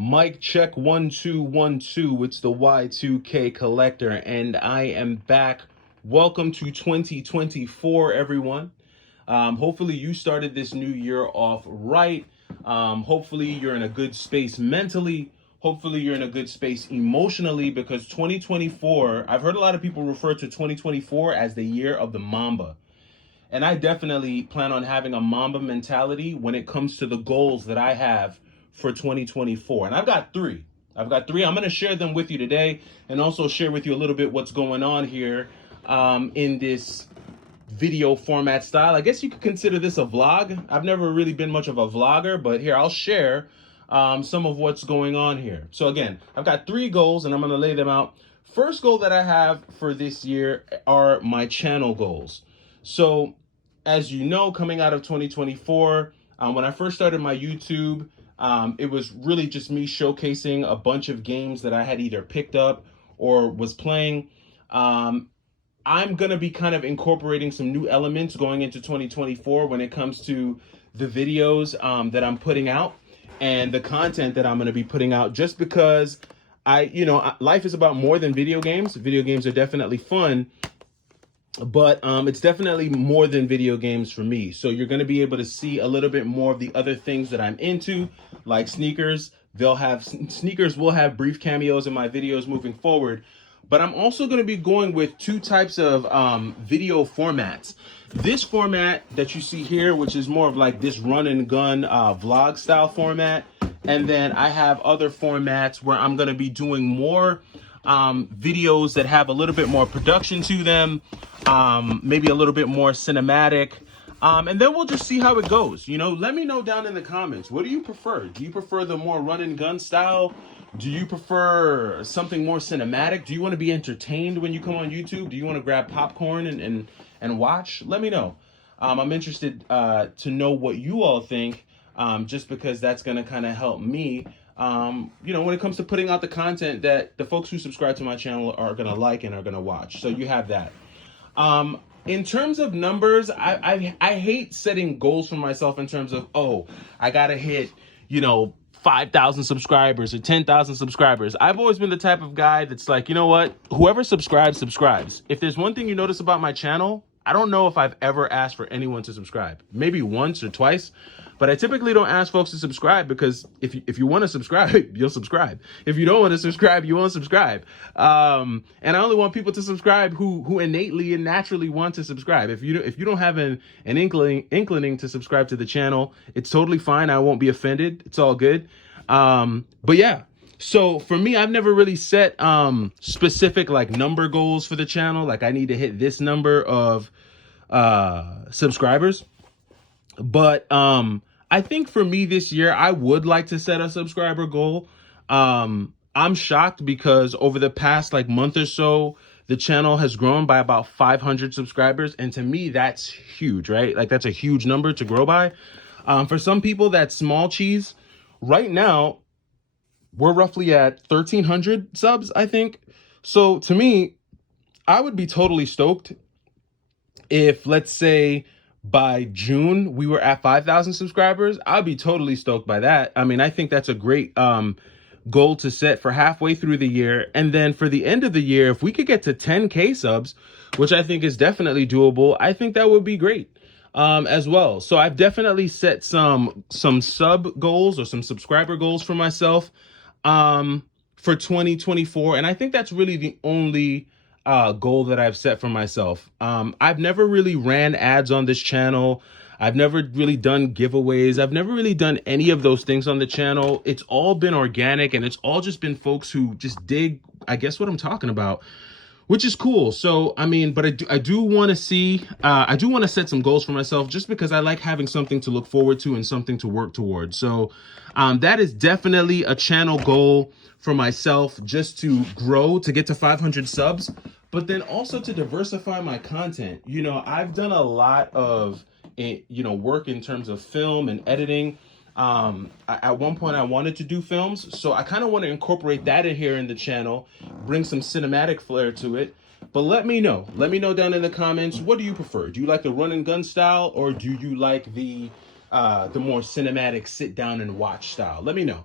Mic check 1 2 1 2. It's the Y2K Collector, and I am back. Welcome to 2024, everyone. Hopefully, you started this new year off right. Hopefully, you're in a good space mentally. Hopefully, you're in a good space emotionally, because 2024, I've heard a lot of people refer to 2024 as the year of the Mamba. And I definitely plan on having a Mamba mentality when it comes to the goals that I have for 2024. And I've got three. I'm going to share them with you today, and also share with you a little bit what's going on here in this video format style. I guess you could consider this a vlog. I've never really been much of a vlogger, but here I'll share some of what's going on here. So again, I've got three goals, and I'm going to lay them out. First goal that I have for this year are my channel goals. So, as you know, coming out of 2024, when I first started my YouTube, it was really just me showcasing a bunch of games that I had either picked up or was playing. I'm going to be kind of incorporating some new elements going into 2024 when it comes to the videos that I'm putting out and the content that I'm going to be putting out, just because life is about more than video games. Video games are definitely fun, but it's definitely more than video games for me. So you're going to be able to see a little bit more of the other things that I'm into, like sneakers. Sneakers will have brief cameos in my videos moving forward. But I'm also going to be going with two types of video formats. This format that you see here, which is more of like this run and gun vlog style format. And then I have other formats where I'm going to be doing more videos that have a little bit more production to them, maybe a little bit more cinematic, and then we'll just see how it goes. Let me know down in the comments, what do you prefer? Do you prefer the more run and gun style? Do you prefer something more cinematic? Do you want to be entertained when you come on YouTube? Do you want to grab popcorn and watch? Let me know. I'm interested to know what you all think, just because that's going to kind of help me when it comes to putting out the content that the folks who subscribe to my channel are going to like and are going to watch. So you have that. In terms of numbers, I hate setting goals for myself in terms of, I got to hit, 5,000 subscribers or 10,000 subscribers. I've always been the type of guy that's like, you know what? Whoever subscribes. If there's one thing you notice about my channel, I don't know if I've ever asked for anyone to subscribe. Maybe once or twice. But I typically don't ask folks to subscribe, because if you want to subscribe, you'll subscribe. If you don't want to subscribe, you won't subscribe. And I only want people to subscribe who innately and naturally want to subscribe. If you don't have an inkling to subscribe to the channel, it's totally fine. I won't be offended. It's all good. But yeah. So for me, I've never really set specific like number goals for the channel. Like I need to hit this number of subscribers. But I think for me this year, I would like to set a subscriber goal. I'm shocked because over the past month or so, the channel has grown by about 500 subscribers. And to me, that's huge, right? Like that's a huge number to grow by. For some people, that's small cheese. Right now, we're roughly at 1,300 subs, I think. So to me, I would be totally stoked if, let's say, by June we were at 5,000 subscribers. I'd be totally stoked by that. I mean, I think that's a great goal to set for halfway through the year. And then for the end of the year, if we could get to 10K subs, which I think is definitely doable, I think that would be great as well. So I've definitely set some sub goals or some subscriber goals for myself for 2024. And I think that's really the only goal that I've set for myself. I've never really ran ads on this channel. I've never really done giveaways. I've never really done any of those things on the channel. It's all been organic, and it's all just been folks who just dig, I guess, what I'm talking about, which is cool. So, I mean, but I do want to set some goals for myself, just because I like having something to look forward to and something to work towards. So that is definitely a channel goal for myself, just to grow, to get to 500 subs, but then also to diversify my content. I've done a lot of, work in terms of film and editing. At one point I wanted to do films, so I kind of want to incorporate that in here in the channel, bring some cinematic flair to it. But let me know down in the comments, what do you prefer? Do you like the run and gun style, or do you like the the more cinematic sit down and watch style? Let me know.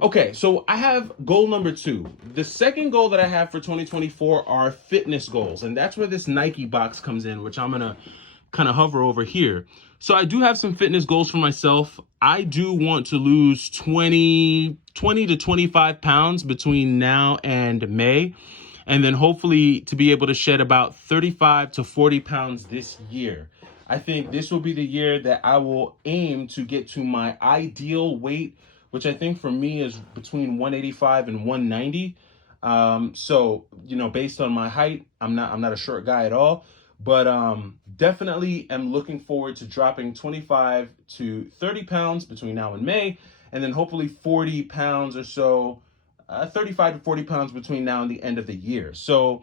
Okay, so I have goal number 2. The second goal that I have for 2024 are fitness goals, and that's where this Nike box comes in, which I'm gonna kind of hover over here. So I do have some fitness goals for myself. I do want to lose 20 to 25 pounds between now and May, and then hopefully to be able to shed about 35 to 40 pounds this year. I think this will be the year that I will aim to get to my ideal weight, which I think for me is between 185 and 190. So, based on my height, I'm not a short guy at all, but definitely am looking forward to dropping 25 to 30 pounds between now and May, and then hopefully 40 pounds or so, 35 to 40 pounds between now and the end of the year. So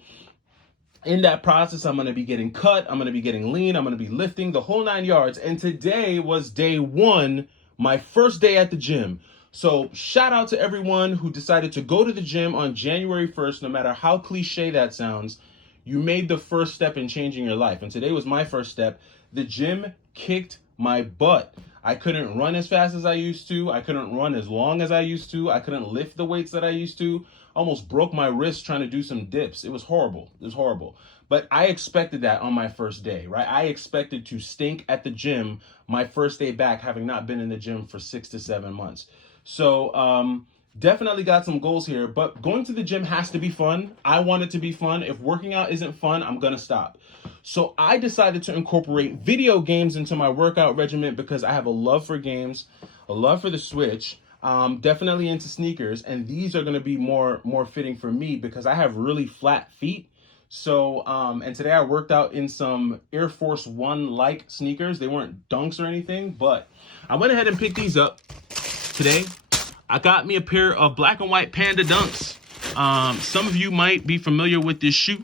in that process, I'm going to be getting cut, I'm going to be getting lean, I'm going to be lifting the whole 9 yards. And today was day 1, my first day at the gym. So shout out to everyone who decided to go to the gym on January 1st, no matter how cliche that sounds. You made the first step in changing your life. And today was my first step. The gym kicked my butt. I couldn't run as fast as I used to. I couldn't run as long as I used to. I couldn't lift the weights that I used to. Almost broke my wrist trying to do some dips. It was horrible. It was horrible. But I expected that on my first day, right? I expected to stink at the gym my first day back, having not been in the gym for 6 to 7 months. So definitely got some goals here, but going to the gym has to be fun. I want it to be fun. If working out isn't fun, I'm going to stop. So I decided to incorporate video games into my workout regimen because I have a love for games, a love for the Switch, definitely into sneakers, and these are going to be more fitting for me because I have really flat feet. So, and today I worked out in some Air Force One-like sneakers. They weren't Dunks or anything, but I went ahead and picked these up today. I got me a pair of black and white Panda Dunks. Some of you might be familiar with this shoe.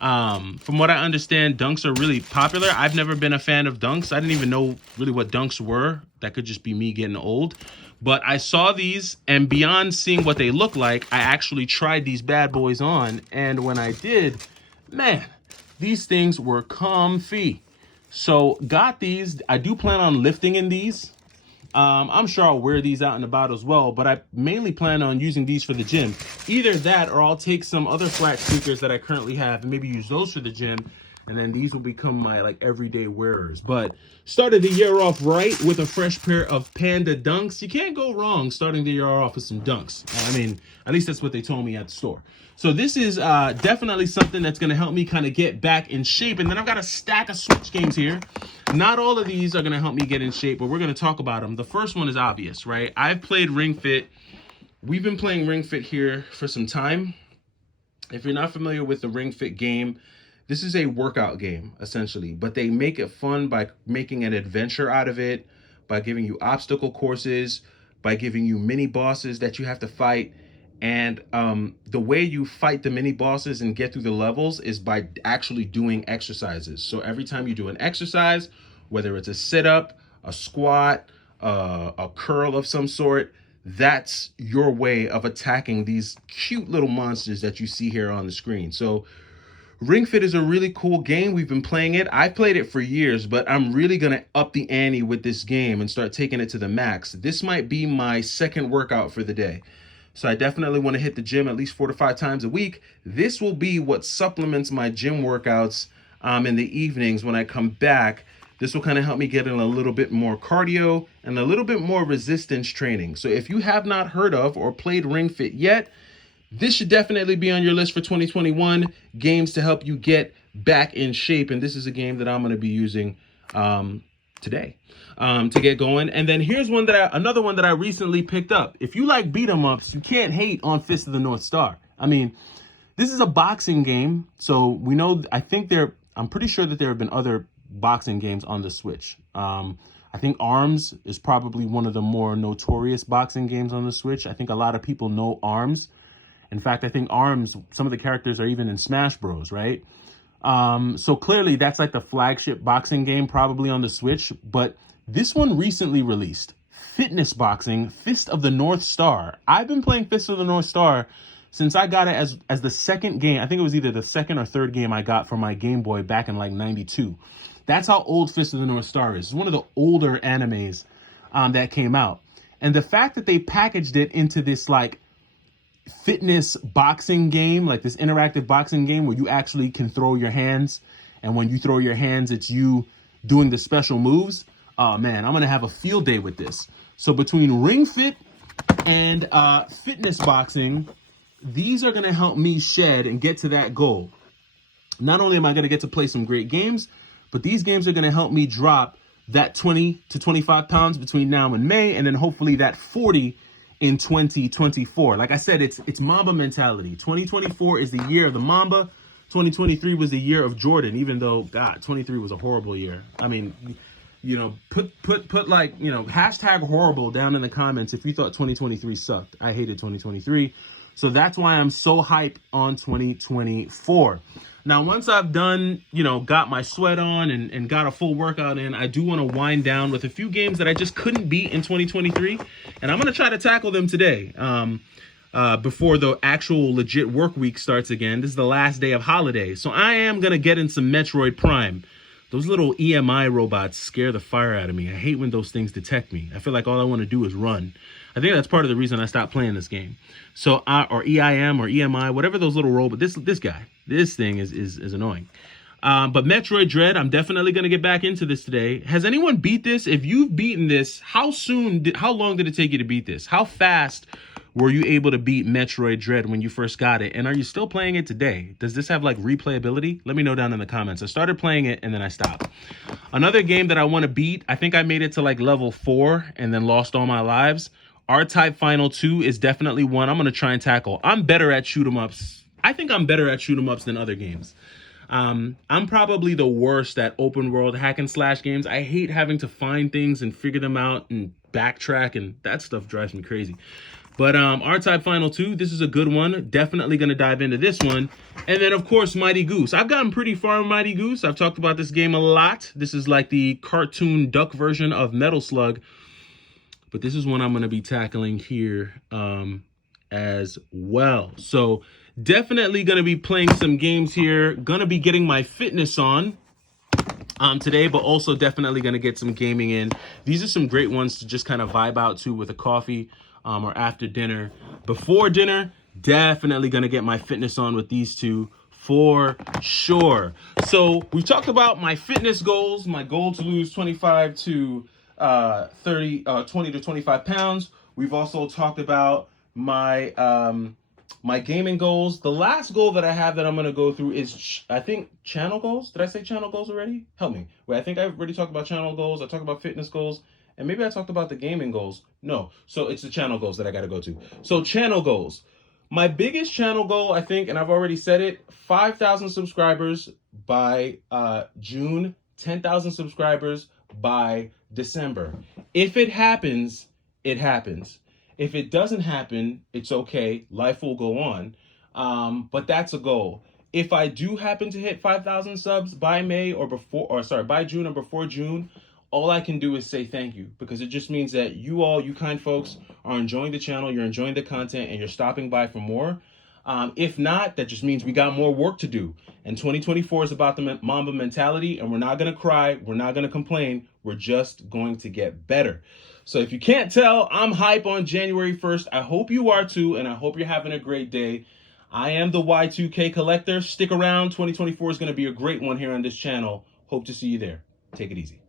From what I understand, Dunks are really popular. I've never been a fan of Dunks. I didn't even know really what Dunks were. That could just be me getting old. But I saw these, and beyond seeing what they look like, I actually tried these bad boys on. And when I did, man, these things were comfy. So got these. I do plan on lifting in these. I'm sure I'll wear these out and about as well, but I mainly plan on using these for the gym. Either that or I'll take some other flat sneakers that I currently have and maybe use those for the gym, and then these will become my everyday wearers. But started the year off right with a fresh pair of Panda Dunks. You can't go wrong starting the year off with some Dunks. I mean, at least that's what they told me at the store. So this is definitely something that's going to help me kind of get back in shape. And then I've got a stack of Switch games here. Not all of these are going to help me get in shape, but we're going to talk about them. The first one is obvious, right? I've played Ring Fit. We've been playing Ring Fit here for some time. If you're not familiar with the Ring Fit game, this is a workout game, essentially. But they make it fun by making an adventure out of it, by giving you obstacle courses, by giving you mini bosses that you have to fight. And the way you fight the mini bosses and get through the levels is by actually doing exercises. So every time you do an exercise, whether it's a sit-up, a squat, a curl of some sort, that's your way of attacking these cute little monsters that you see here on the screen. So Ring Fit is a really cool game. We've been playing it. I've played it for years, but I'm really going to up the ante with this game and start taking it to the max. This might be my second workout for the day. So I definitely want to hit the gym at least 4 to 5 times a week. This will be what supplements my gym workouts in the evenings when I come back. This will kind of help me get in a little bit more cardio and a little bit more resistance training. So if you have not heard of or played Ring Fit yet, this should definitely be on your list for 2021, games to help you get back in shape. And this is a game that I'm going to be using today to get going. And then here's another one that I recently picked up. If you like beat 'em ups, you can't hate on Fist of the North Star. I mean, this is a boxing game, so we know. I'm pretty sure that there have been other boxing games on the Switch. I think ARMS is probably one of the more notorious boxing games on the Switch. I think a lot of people know ARMS. In fact, I think ARMS, some of the characters are even in Smash Bros, right? So clearly that's like the flagship boxing game probably on the Switch, but this one recently released, Fitness Boxing, Fist of the North Star. I've been playing Fist of the North Star since I got it as the second game. I think it was either the second or third game I got for my Game Boy back in 92. That's how old Fist of the North Star is. It's one of the older animes that came out. And the fact that they packaged it into this like fitness boxing game, like this interactive boxing game where you actually can throw your hands. And when you throw your hands, it's you doing the special moves. Oh man, I'm going to have a field day with this. So between Ring Fit and fitness boxing, these are going to help me shed and get to that goal. Not only am I going to get to play some great games, but these games are going to help me drop that 20 to 25 pounds between now and May, and then hopefully that 40 in 2024. Like I said, it's Mamba mentality. 2024 is the year of the Mamba. 2023 was the year of Jordan, even though, God, 23 was a horrible year. I mean, you know, put like, you know, hashtag horrible down in the comments if you thought 2023 sucked. I hated 2023. So that's why I'm so hyped on 2024. Now, once I've done, you know, got my sweat on and got a full workout in, I do want to wind down with a few games that I just couldn't beat in 2023. And I'm going to try to tackle them today before the actual legit work week starts again. This is the last day of holiday. So I am going to get in some Metroid Prime. Those little EMI robots scare the fire out of me. I hate when those things detect me. I feel like all I want to do is run. I think that's part of the reason I stopped playing this game. So, or EIM or EMI, whatever those little robots, this thing is annoying. But Metroid Dread, I'm definitely going to get back into this today. Has anyone beat this? If you've beaten this, how long did it take you to beat this? How fast were you able to beat Metroid Dread when you first got it? And are you still playing it today? Does this have like replayability? Let me know down in the comments. I started playing it and then I stopped. Another game that I want to beat, I think I made it to like level 4 and then lost all my lives. R-Type Final 2 is definitely one I'm going to try and tackle. I'm better at shoot 'em ups. I think I'm better at shoot 'em ups than other games. I'm probably the worst at open world hack and slash games. I hate having to find things and figure them out and backtrack, and that stuff drives me crazy. But R-Type Final 2, this is a good one. Definitely going to dive into this one. And then, of course, Mighty Goose. I've gotten pretty far in Mighty Goose. I've talked about this game a lot. This is like the cartoon duck version of Metal Slug. But this is one I'm going to be tackling here as well. So definitely going to be playing some games here. Going to be getting my fitness on today, but also definitely going to get some gaming in. These are some great ones to just kind of vibe out to with a coffee or after dinner. Before dinner, definitely going to get my fitness on with these two for sure. So we've talked about my fitness goals, my goal to lose 25 to 20 to 25 pounds. We've also talked about my my gaming goals. The last goal that I have that I'm going to go through is, I think, channel goals. Did I say channel goals already? Help me. Wait, I think I've already talked about channel goals. I talked about fitness goals. And maybe I talked about the gaming goals. No. So it's the channel goals that I got to go to. So channel goals. My biggest channel goal, I think, and I've already said it, 5,000 subscribers by June, 10,000 subscribers by December. If it happens, it happens. If it doesn't happen, it's okay. Life will go on. But that's a goal. If I do happen to hit 5,000 subs by May by June or before June, all I can do is say thank you, because it just means that you kind folks are enjoying the channel, you're enjoying the content, and you're stopping by for more. If not, that just means we got more work to do. And 2024 is about the Mamba mentality, and we're not going to cry. We're not going to complain. We're just going to get better. So if you can't tell, I'm hype on January 1st. I hope you are too, and I hope you're having a great day. I am the Y2K Collector. Stick around. 2024 is going to be a great one here on this channel. Hope to see you there. Take it easy.